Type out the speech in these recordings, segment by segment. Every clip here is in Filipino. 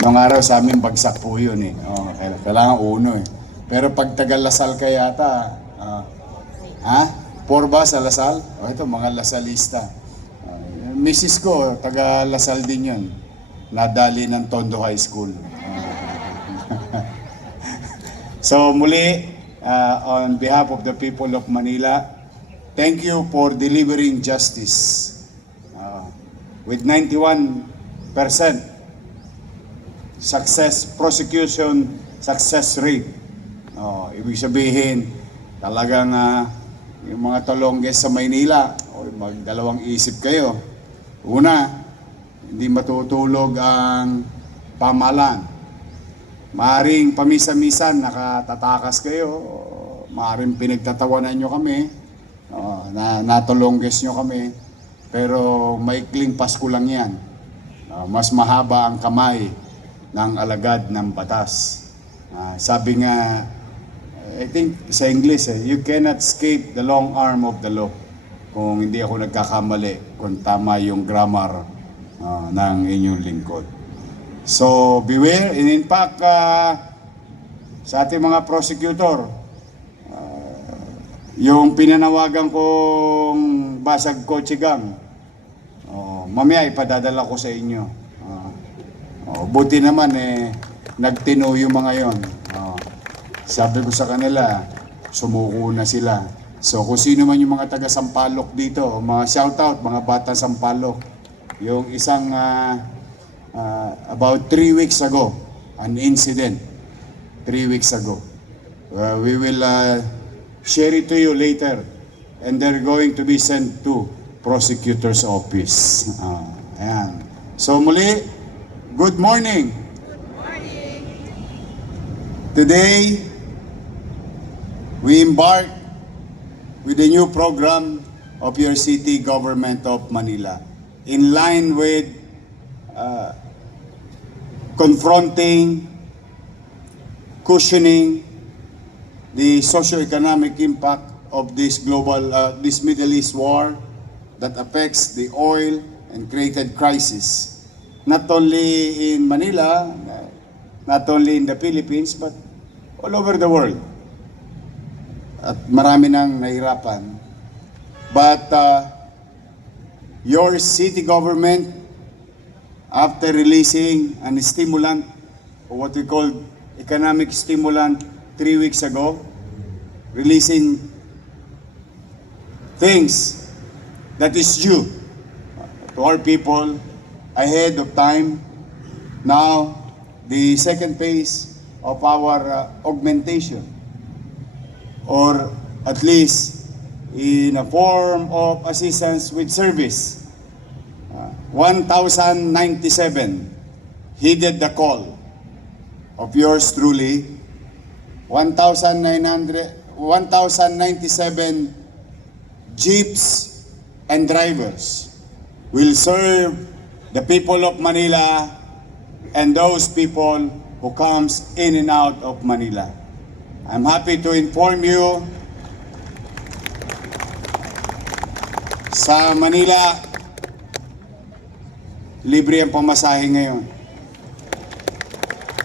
Nung araw sa amin, bagsak po yun eh. Kailangan uno eh. Pero pag taga-Lasal ka yata, ha? 4 ba sa Lasal? Ito, mga Lasalista. Mrs. ko, taga-Lasal din yun. Nadali ng Tondo High School. So muli, on behalf of the people of Manila, thank you for delivering justice. With 91% prosecution success rate. Ibig sabihin, talagang yung mga Tolongges sa Maynila, magdalawang isip kayo. Una, hindi matutulog ang pamahalaan. Maaring pamisa-misan nakatatakas kayo, maaring pinagtatawanan nyo kami, natulongges nyo kami, pero maikling Pasko lang yan. Mas mahaba ang kamay ng alagad ng batas. Sabi nga, I think sa English, you cannot escape the long arm of the law. Kung hindi ako nagkakamali, kung tama yung grammar ng inyong lingkod. So beware, and in fact, sa ating mga prosecutor, yung pinanawagan kong basag kotse gang, mamaya ipadadala ko sa inyo. Buti naman nagtino yung mga yon. Sabi ko sa kanila, sumuko na sila. So kung sino man yung mga taga Sampaloc dito, mga shoutout, mga bata Sampaloc, yung isang about 3 weeks ago, an incident, 3 weeks ago. We will share it to you later, and they're going to be sent to prosecutor's office. Ayan. So muli, good morning. Good morning. Today, we embark with a new program of your city government of Manila, in line with confronting, cushioning the socio-economic impact of this this Middle East war that affects the oil and created crisis, not only in Manila, not only in the Philippines, but all over the world. At marami nang nahirapan. But your city government, after releasing an stimulant, or what we call economic stimulant 3 weeks ago, releasing things that is due to our people ahead of time. Now, the second phase of our augmentation, or at least in a form of assistance with service, 1,097 heeded the call of yours truly. 1,097 jeeps and drivers will serve the people of Manila and those people who comes in and out of Manila. I'm happy to inform you, sa Manila, libre ang pamasahe ngayon.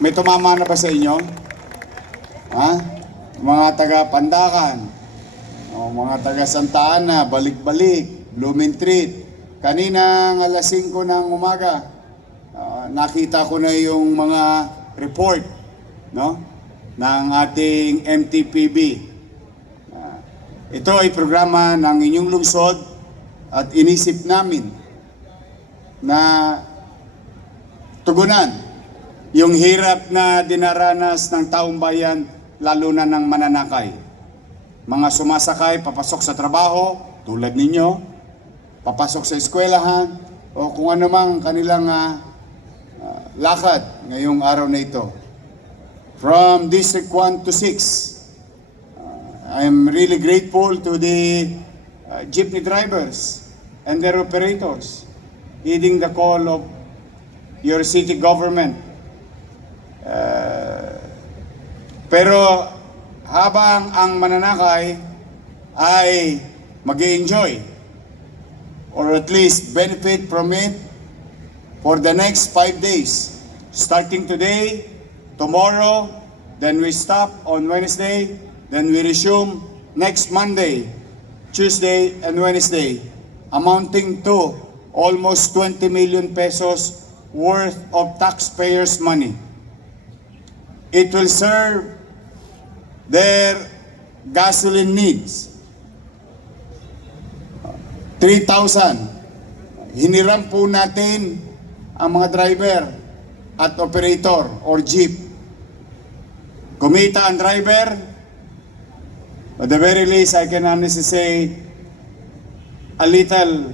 May tumama na ba sa inyo? Mga taga Pandakan, mga taga Santa Ana, Balik-Balik, Blumentritt. Kaninang alas 5 ng umaga, nakita ko na yung mga report, no, ng ating MTPB. Ito ay programa ng inyong lungsod at inisip namin na tugunan yung hirap na dinaranas ng taong bayan, lalo na ng mananakay. Mga sumasakay, papasok sa trabaho, tulad ninyo, papasok sa eskwelahan, o kung ano mang kanilang lakad ngayong araw na ito. From District 1 to 6, I'm really grateful to the jeepney drivers and their operators heeding the call of your city government. Pero habang ang mananakay ay mag-enjoy or at least benefit from it for the next 5 days, starting today, tomorrow, then we stop on Wednesday, then we resume next Monday, Tuesday, and Wednesday, amounting to almost 20 million pesos worth of taxpayers' money. It will serve their gasoline needs. 3,000. Hiniram po natin ang mga driver at operator or jeep. Kumita ang driver, at the very least, I can honestly say, a little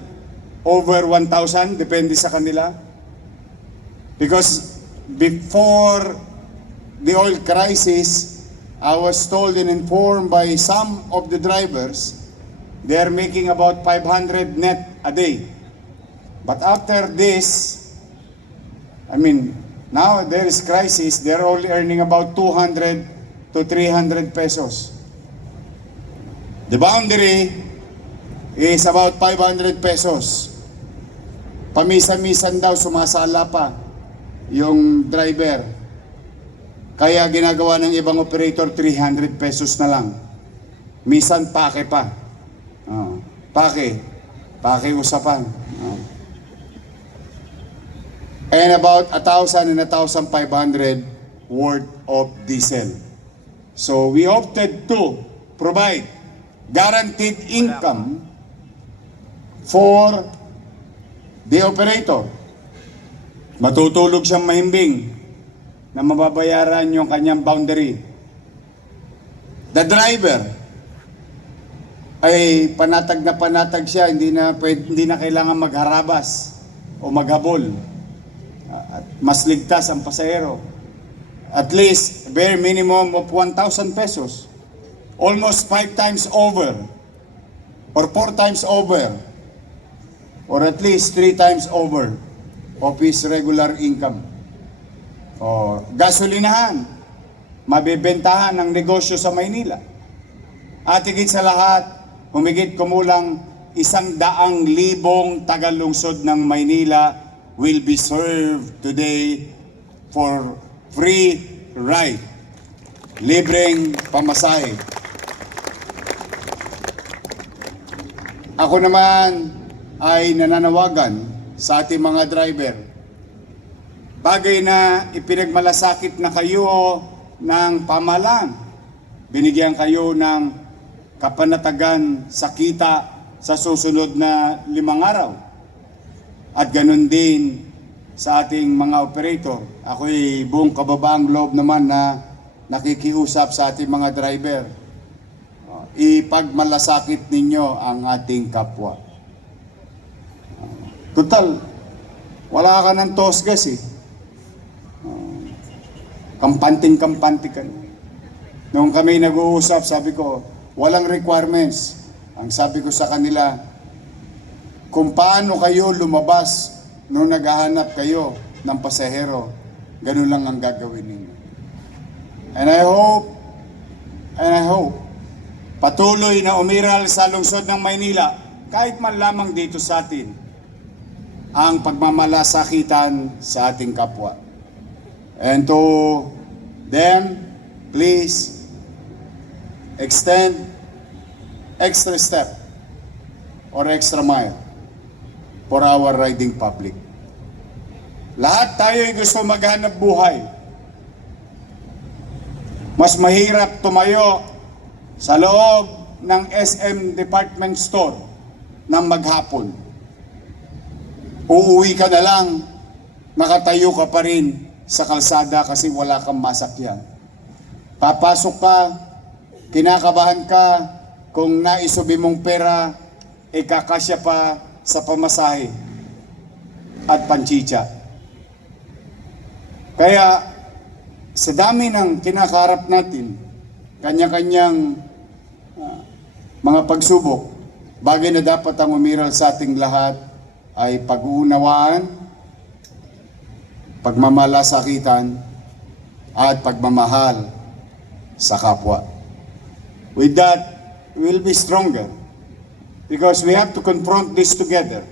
over 1,000, depende sa kanila. Because before the oil crisis, I was told and informed by some of the drivers, they are making about 500 net a day. But after this, now there is crisis, they're only earning about 200 to 300 pesos. The boundary is about 500 pesos. Pamisa-misan daw, sumasala pa yung driver. Kaya ginagawa ng ibang operator, 300 pesos na lang. Misan pake pa. Pake usapan. And about 1,000 and 1,500 worth of diesel. So we opted to provide guaranteed income for the operator. Matutulog siyang mahimbing na mababayaran yung kanyang boundary. The driver ay panatag na panatag siya, hindi na kailangan magharabas o maghabol. At mas ligtas ang pasahero. At least bare minimum of 1,000 pesos. Almost 5 times over or 4 times over or at least 3 times over of his regular income. O gasolinahan, mabebentahan ng negosyo sa Maynila. At higit sa lahat, humigit kumulang 100,000 taga-lungsod ng Maynila will be served today for free ride. Libreng pamasahe. Ako naman ay nananawagan sa ating mga driver. Bagay na ipinagmalasakit na kayo ng pamahalaan. Binigyan kayo ng kapanatagan sa kita sa susunod na 5 araw. At ganun din sa ating mga operator. Ako'y buong kababaang loob naman na nakikiusap sa ating mga driver. Ipagmalasakit ninyo ang ating kapwa. Total, wala ka ng tosgas eh. Kampanting-kampante ka. Noong kami nag-uusap, sabi ko, walang requirements. Ang sabi ko sa kanila, kung paano kayo lumabas nung naghahanap kayo ng pasahero, ganun lang ang gagawin ninyo. And I hope, patuloy na umiral sa lungsod ng Maynila, kahit man lamang dito sa atin, ang pagmamalasakitan sa ating kapwa. And to them, please, extend extra step or extra mile for our riding public. Lahat tayo ay gusto maghanap buhay. Mas mahirap tumayo sa loob ng SM department store ng maghapon. Uuwi ka na lang, nakatayo ka pa rin sa kalsada kasi wala kang masakyan. Papasok ka, kinakabahan ka, kung naisubi mong pera, kakasya pa sa pamasahe at panchicha. Kaya sa dami ng kinakaharap natin, kanya-kanyang mga pagsubok, bagay na dapat ang umiral sa ating lahat ay pag-uunawaan, pagmamalasakitan, at pagmamahal sa kapwa. With that, we will be stronger because we have to confront this together,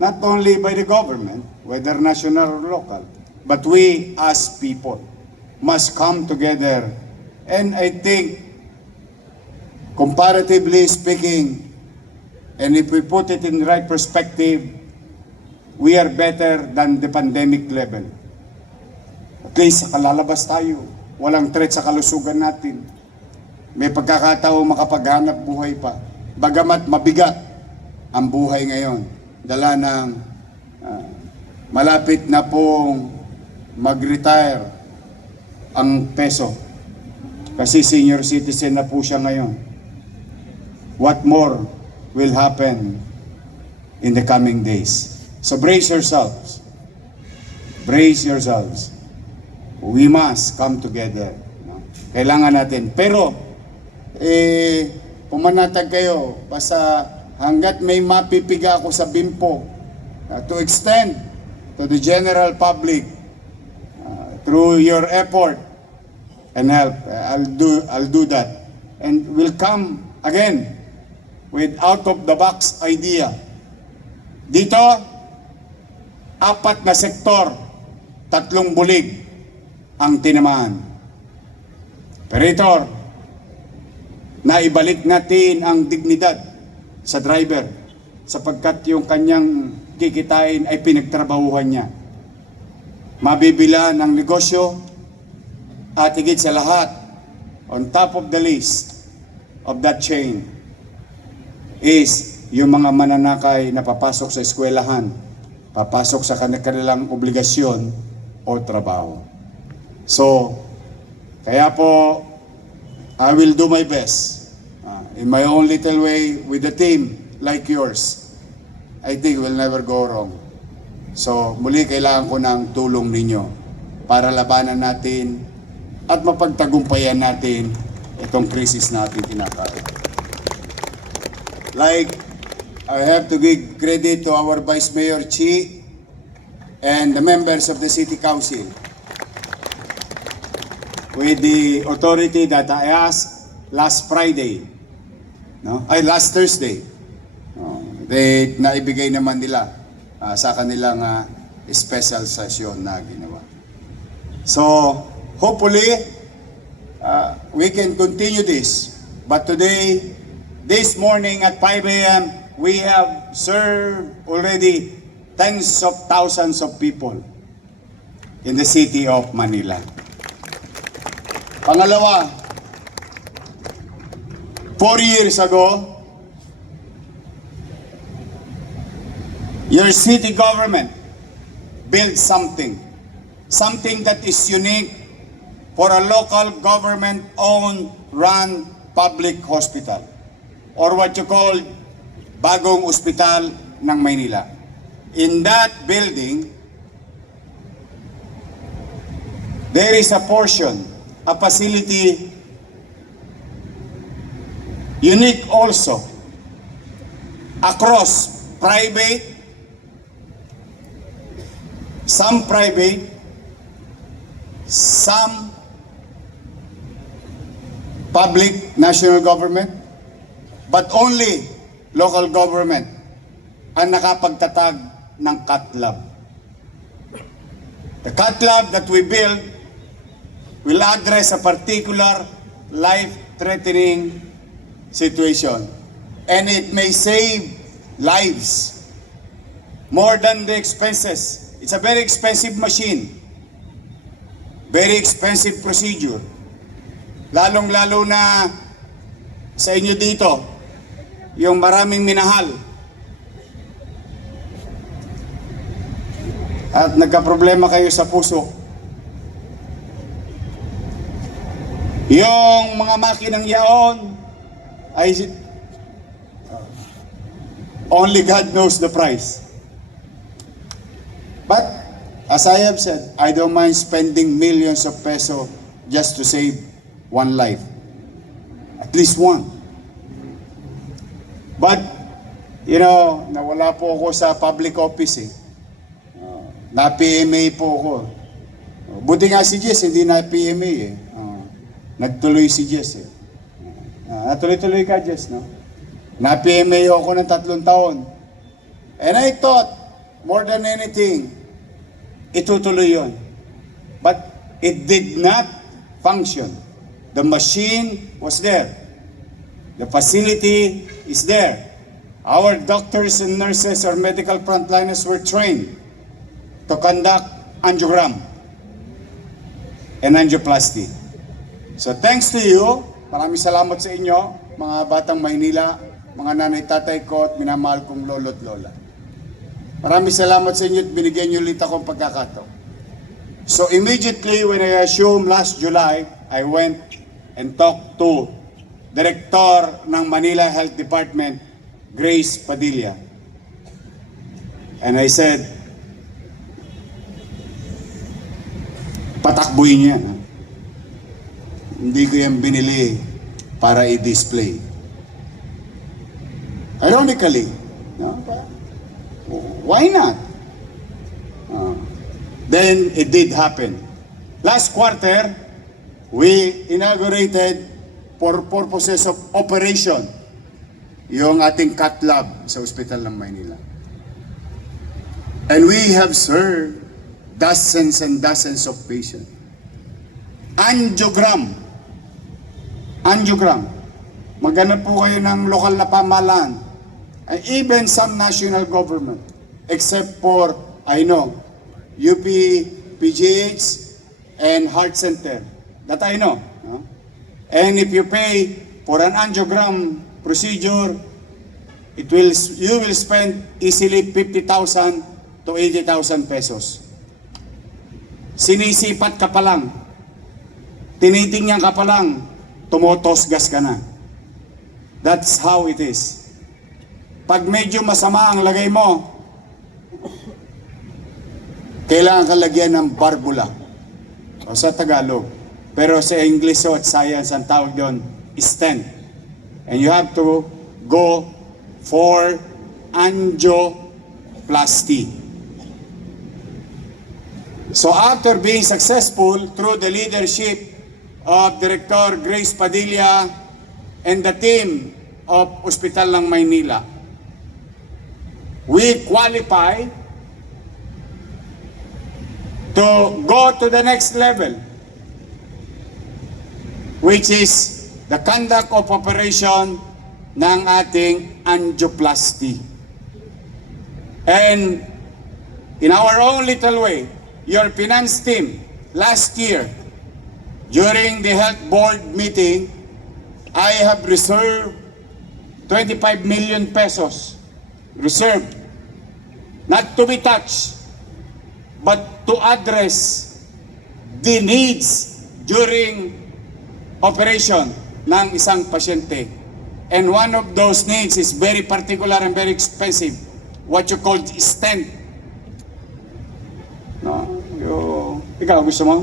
not only by the government, whether national or local, but we as people must come together. And I think, comparatively speaking, and if we put it in the right perspective, we are better than the pandemic level. At least, kalalabas tayo. Walang threat sa kalusugan natin. May pagkakataong makapaghanap buhay pa. Bagamat mabigat ang buhay ngayon. Dala ng malapit na pong mag-retire ang peso. Kasi senior citizen na po siya ngayon. What more will happen in the coming days? So brace yourselves. Brace yourselves. We must come together. No? Kailangan natin. Pero, pumanatag kayo. Basta hanggat may mapipiga ako sa BIMPO to extend to the general public through your effort and help. I'll do that. And we'll come again with out-of-the-box idea. Dito, 4 na sektor, 3 bulig ang tinamaan. Operator, naibalik natin ang dignidad sa driver sapagkat yung kanyang kikitain ay pinagtrabahuhan niya. Mabibila ng negosyo at higit sa lahat, on top of the list of that chain is yung mga mananakay na papasok sa eskwelahan, papasok sa kanilang obligasyon o trabaho. So, kaya po, I will do my best in my own little way with a team like yours. I think we'll never go wrong. So, muli kailangan ko ng tulong ninyo para labanan natin at mapagtagumpayan natin itong krisis natin tinatawag. Like, I have to give credit to our Vice Mayor Chi and the members of the City Council with the authority that I asked last Friday, last Thursday. They naibigay naman nila sa kanilang special session na ginawa. So, hopefully, we can continue this. But today, this morning at 5 a.m., we have served already tens of thousands of people in the city of Manila. Pangalawa, 4 years ago, your city government built something that is unique for a local government-owned, run public hospital, or what you call Bagong Ospital ng Maynila. In that building, there is a portion, a facility unique also across private, some public national government, but only local government ang nakapagtatag ng cath lab. The cath lab that we build will address a particular life-threatening situation, and it may save lives more than the expenses. It's a very expensive machine, very expensive procedure, lalong-lalo na sa inyo dito, yung maraming minahal at nagka-problema kayo sa puso. Yung mga makinang yaon ay only God knows the price. But as I have said, I don't mind spending millions of pesos just to save one life. At least one. But, nawala po ako sa public office eh. Na-PMA po ako. Buti nga si Jess, hindi na-PMA eh. Nagtuloy si Jess eh. Natuloy-tuloy ka, Jess, no? Na-PMA ako ng 3 taon. And I thought, more than anything, itutuloy yon. but it did not function. The machine was there. The facility is there. Our doctors and nurses or medical frontliners were trained to conduct angiogram and angioplasty. So thanks to you, maraming salamat sa inyo, mga batang Maynila, mga nanay, tatay ko at minamahal kong lolo at lola. Maraming salamat sa inyo at binigyan niyo ulit akong pagkakataon. So immediately when I assumed last July, I went and talked to Director ng Manila Health Department, Grace Padilla. And I said, patakbuhin niya. Hindi ko yan binili para i-display. Ironically, no? Why not? Then it did happen. Last quarter, we inaugurated for purposes of operation yung ating cath lab sa Ospital ng Maynila. And we have served dozens and dozens of patients. Angiogram. Maghanap po kayo ng lokal na pamahalaan. And even some national government, except for, I know, UP, PGH, and Heart Center. That I know. No? And if you pay for an angiogram procedure, you will spend easily 50,000 to 80,000 pesos. Sinisipat ka pa lang, tinitingnan ka pa lang, tumotosgas ka na. That's how it is. Pag medyo masama ang lagay mo, kailangan ka lagyan ng barbula. O sa Tagalog. Pero sa English at science, ang tawag doon, stent. And you have to go for angioplasty. So after being successful through the leadership of Director Grace Padilla and the team of Ospital ng Maynila, we qualify to go to the next level, which is the conduct of operation ng ating angioplasty. And in our own little way, your finance team last year, during the health board meeting, I have reserved 25 million pesos, reserved, not to be touched, but to address the needs during operation ng isang pasyente. And one of those needs is very particular and very expensive, what you call stent. No? Ikaw, gusto mo?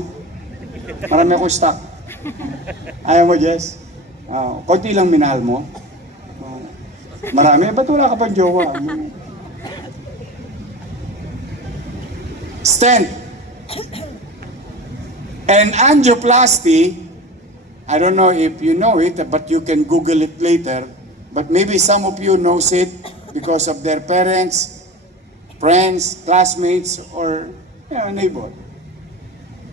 Marami akong stock. Ayaw mo, Jess? Konti lang minahal mo. Marami? Ba't wala ka pang jowa? Stent. And angioplasty, I don't know if you know it, but you can Google it later. But maybe some of you knows it because of their parents, friends, classmates, or neighbor.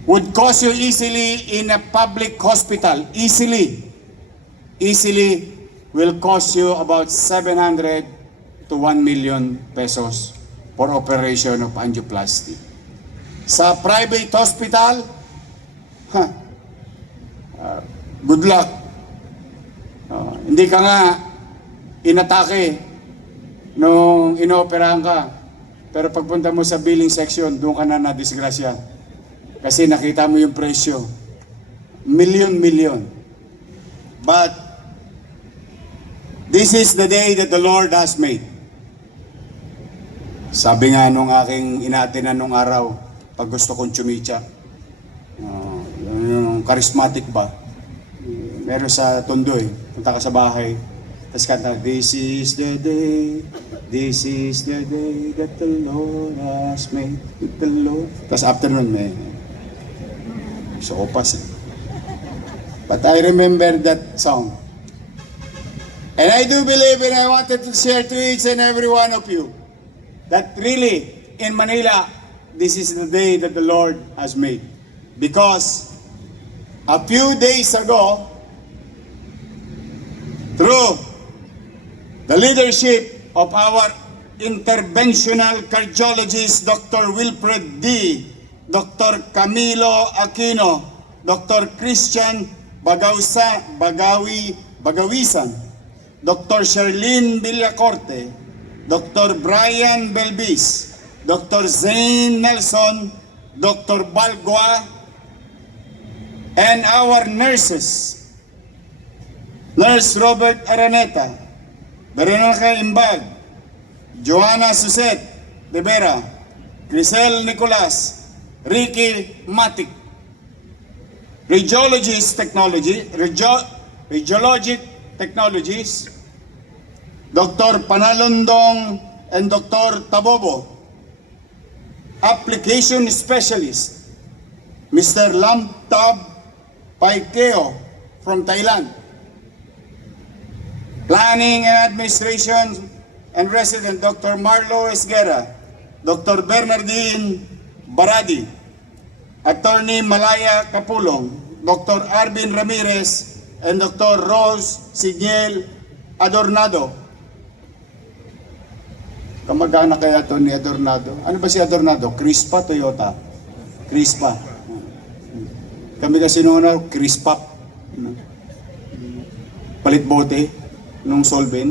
Would cost you easily in a public hospital, easily will cost you about 700 to 1 million pesos for operation of angioplasty. Sa private hospital, good luck. Hindi ka nga inatake nung inooperahan ka. Pero pagpunta mo sa billing section, doon ka na nadisgrasya. Kasi nakita mo yung presyo. Million. But this is the day that the Lord has made. Sabi nga nung aking inaatinan nung araw, pag gusto kong tsumitsa, yung charismatic ba? Meron sa Tondo punta ka sa bahay, tapos kanta, this is the day that the Lord has made, the Lord. Tapos after nun, so opas. But I remember that song. And I do believe, and I wanted to share to each and every one of you, that really, in Manila, this is the day that the Lord has made. because a few days ago, through the leadership of our interventional cardiologist, Dr. Wilfred D., Dr. Camilo Aquino, Dr. Christian Bagawisan, Dr. Sherlyn Villacorte, Dr. Brian Belbis, Dr. Zane Nelson, Dr. Balgua, and our nurses, Nurse Robert Araneta, Veronica Imbag, Joanna Suset de Vera, Grisel Nicolas, Ricky Matic, Radiologic Technologies, Dr. Panalondong and Dr. Tabobo, Application Specialist, Mr. Lamtab Paikeo from Thailand, Planning and Administration and Resident, Dr. Marlo Esguera, Dr. Bernardine Baradi, Attorney Malaya Capulong, Dr. Arvin Ramirez, and Dr. Rose Signiel Adornado. Kamag-anak kaya ito ni Adornado? Ano ba si Adornado? Crispa, Toyota. Crispa. Kami kasi noon na, Crispap. Palit bote nung Solven.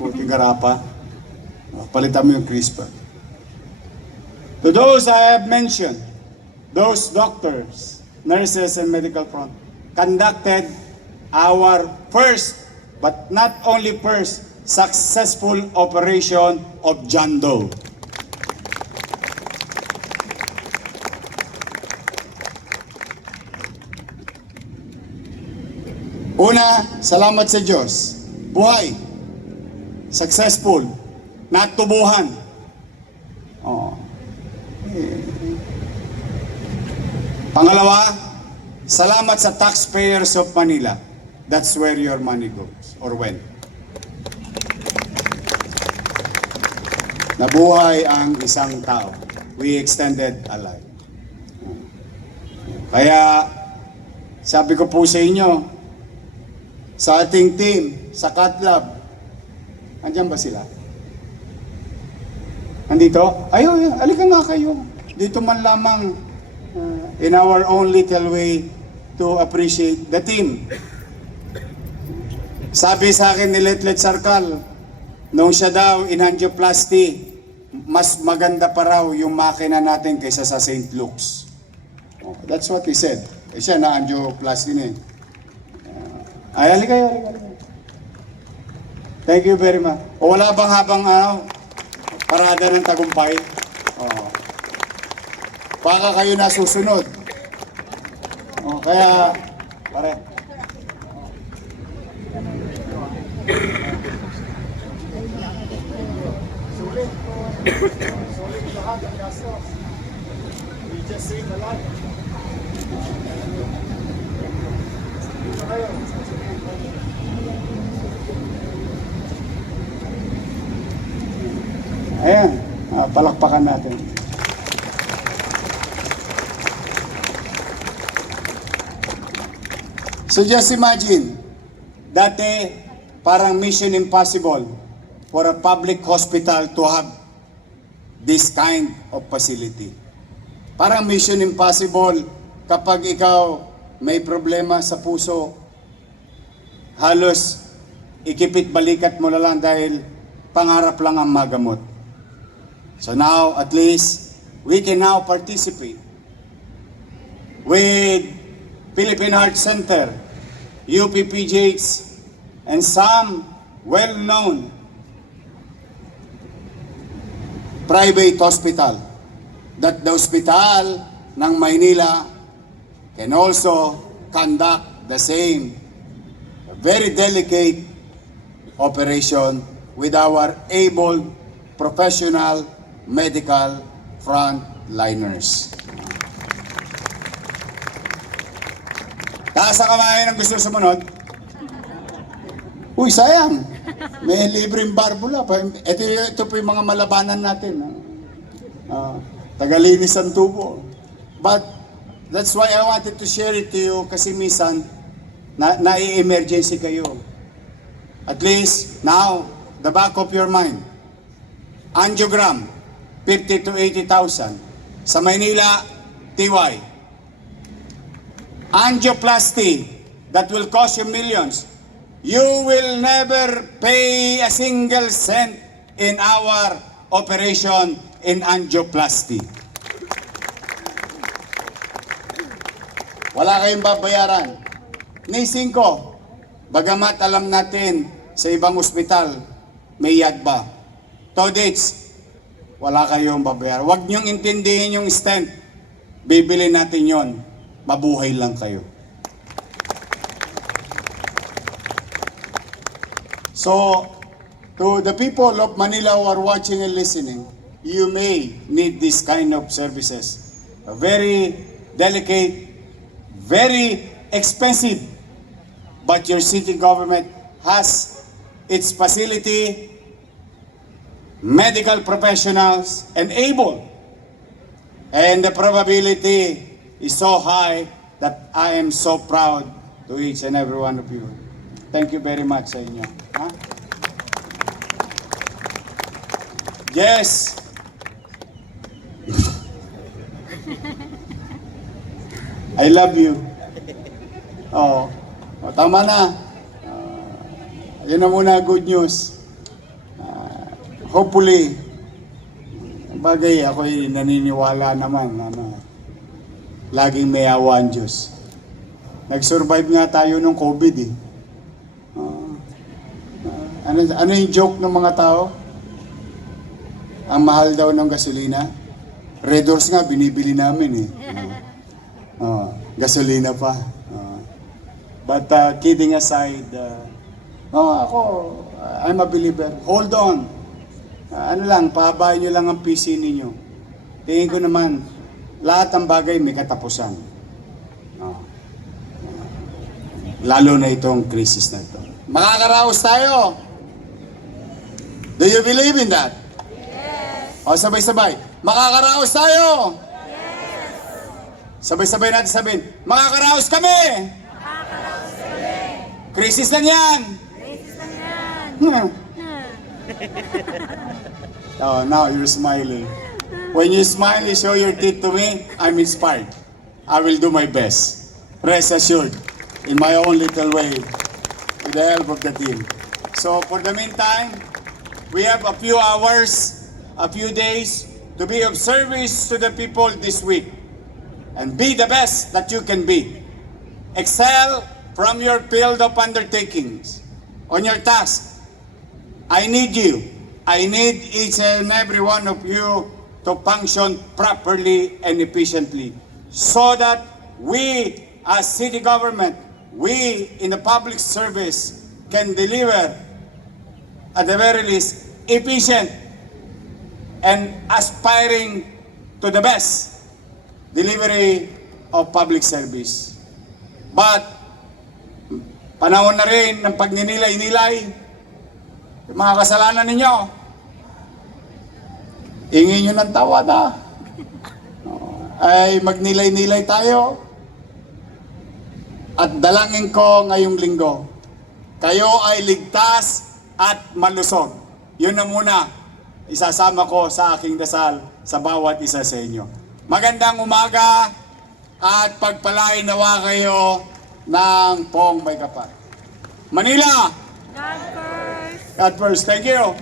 Bote garapa. Palitan mo yung Crispa. To those I have mentioned, those doctors, nurses, and medical front conducted our first, but not only first, successful operation of John Doe. Una, salamat sa Diyos. Buhay. Successful. Natubuhan. Oh. Pangalawa, salamat sa taxpayers of Manila. That's where your money goes or went. Nabuhay ang isang tao. We extended a life. Kaya, sabi ko po sa inyo, sa ating team, sa Cath Lab, andyan ba sila? Andito? Ayun, alika nga kayo. Dito man lamang in our own little way to appreciate the team. Sabi sa akin ni Letlet Sarkal, nung siya daw in angioplasty, mas maganda pa raw yung makina natin kaysa sa St. Luke's. Oh, that's what he said. Eh siya na angioplasty na eh. Ay, halika kayo. Thank you very much. O wala bang habang parada ng tagumpay? Oh. Baka kayo nasusunod. Oh, kaya, pare. Sulit lahat ang gastos. We just saved a lot. Dito kayo. Ayan, palakpakan natin. So just imagine, dati parang mission impossible for a public hospital to have this kind of facility. Parang mission impossible kapag ikaw may problema sa puso, halos ikipit balikat mo na lang dahil pangarap lang ang magamot. So now, at least, we can now participate with Philippine Heart Center, UPPGH, and some well-known private hospital that the hospital ng Maynila can also conduct the same very delicate operation with our able professional medical frontliners. Taas ang kamay ng gusto sumunod. Uy, sayang. May libreng barbula pa. Ito po yung mga malabanan natin. Tagalinis ang tubo. But That's why I wanted to share it to you kasi minsan na-emergency kayo. At least now, the back of your mind, angiogram, 50 to 80,000. Sa Maynila, TY. Angioplasty, that will cost you millions. You will never pay a single cent in our operation in angioplasty. Wala kayong babayaran. Ni 5, bagamat alam natin sa ibang ospital, may yagba. Todates, wala kayong babayaran. Huwag niyong intindihin yung stent. Bibili natin yon. Mabuhay lang kayo. So, to the people of Manila who are watching and listening, you may need this kind of services. A very delicate, very expensive, but your city government has its facility, medical professionals, and able. And the probability is so high that I am so proud to each and every one of you. Thank you very much sa inyo. Ha? Yes. I love you. Oh, tama na. Yun na muna good news. Hopefully, bagay ako'y naniniwala naman na laging may awa ang Diyos. Nag-survive nga tayo nung COVID eh. Ano yung joke ng mga tao? Ang mahal daw ng gasolina. Red Horse nga, binibili namin eh. Gasolina pa. But kidding aside, I'm a believer. Hold on. Ano lang, pahabain nyo lang ang PC ninyo. Tingin ko naman, lahat ng bagay may katapusan. Lalo na itong crisis na ito. Makakaraos tayo. Do you believe in that? Yes. O sabay-sabay, makakaraos tayo. Yes. Sabay-sabay natin sabihin, makakaraos kami. Makakaraos kami. Crisis lang yan. Crisis lang yan. Oh, now you're smiling. When you smile, you show your teeth to me, I'm inspired. I will do my best. Rest assured, in my own little way, with the help of the team. So for the meantime, we have a few hours, a few days to be of service to the people this week. And be the best that you can be. Excel from your field of undertakings. On your task, I need you. I need each and every one of you to function properly and efficiently so that we as city government, we in the public service can deliver at the very least efficient and aspiring to the best delivery of public service. But panahon na rin ng pagninilay-nilay yung mga kasalanan ninyo. Ingin nyo ng tawad ay magnilay-nilay tayo. At dalangin ko ngayong linggo, kayo ay ligtas at malusog. Yun na muna, isasama ko sa aking dasal sa bawat isa sa inyo. Magandang umaga at pagpalain nawa kayo ng poong may kapal. Manila! God first! God first. Thank you!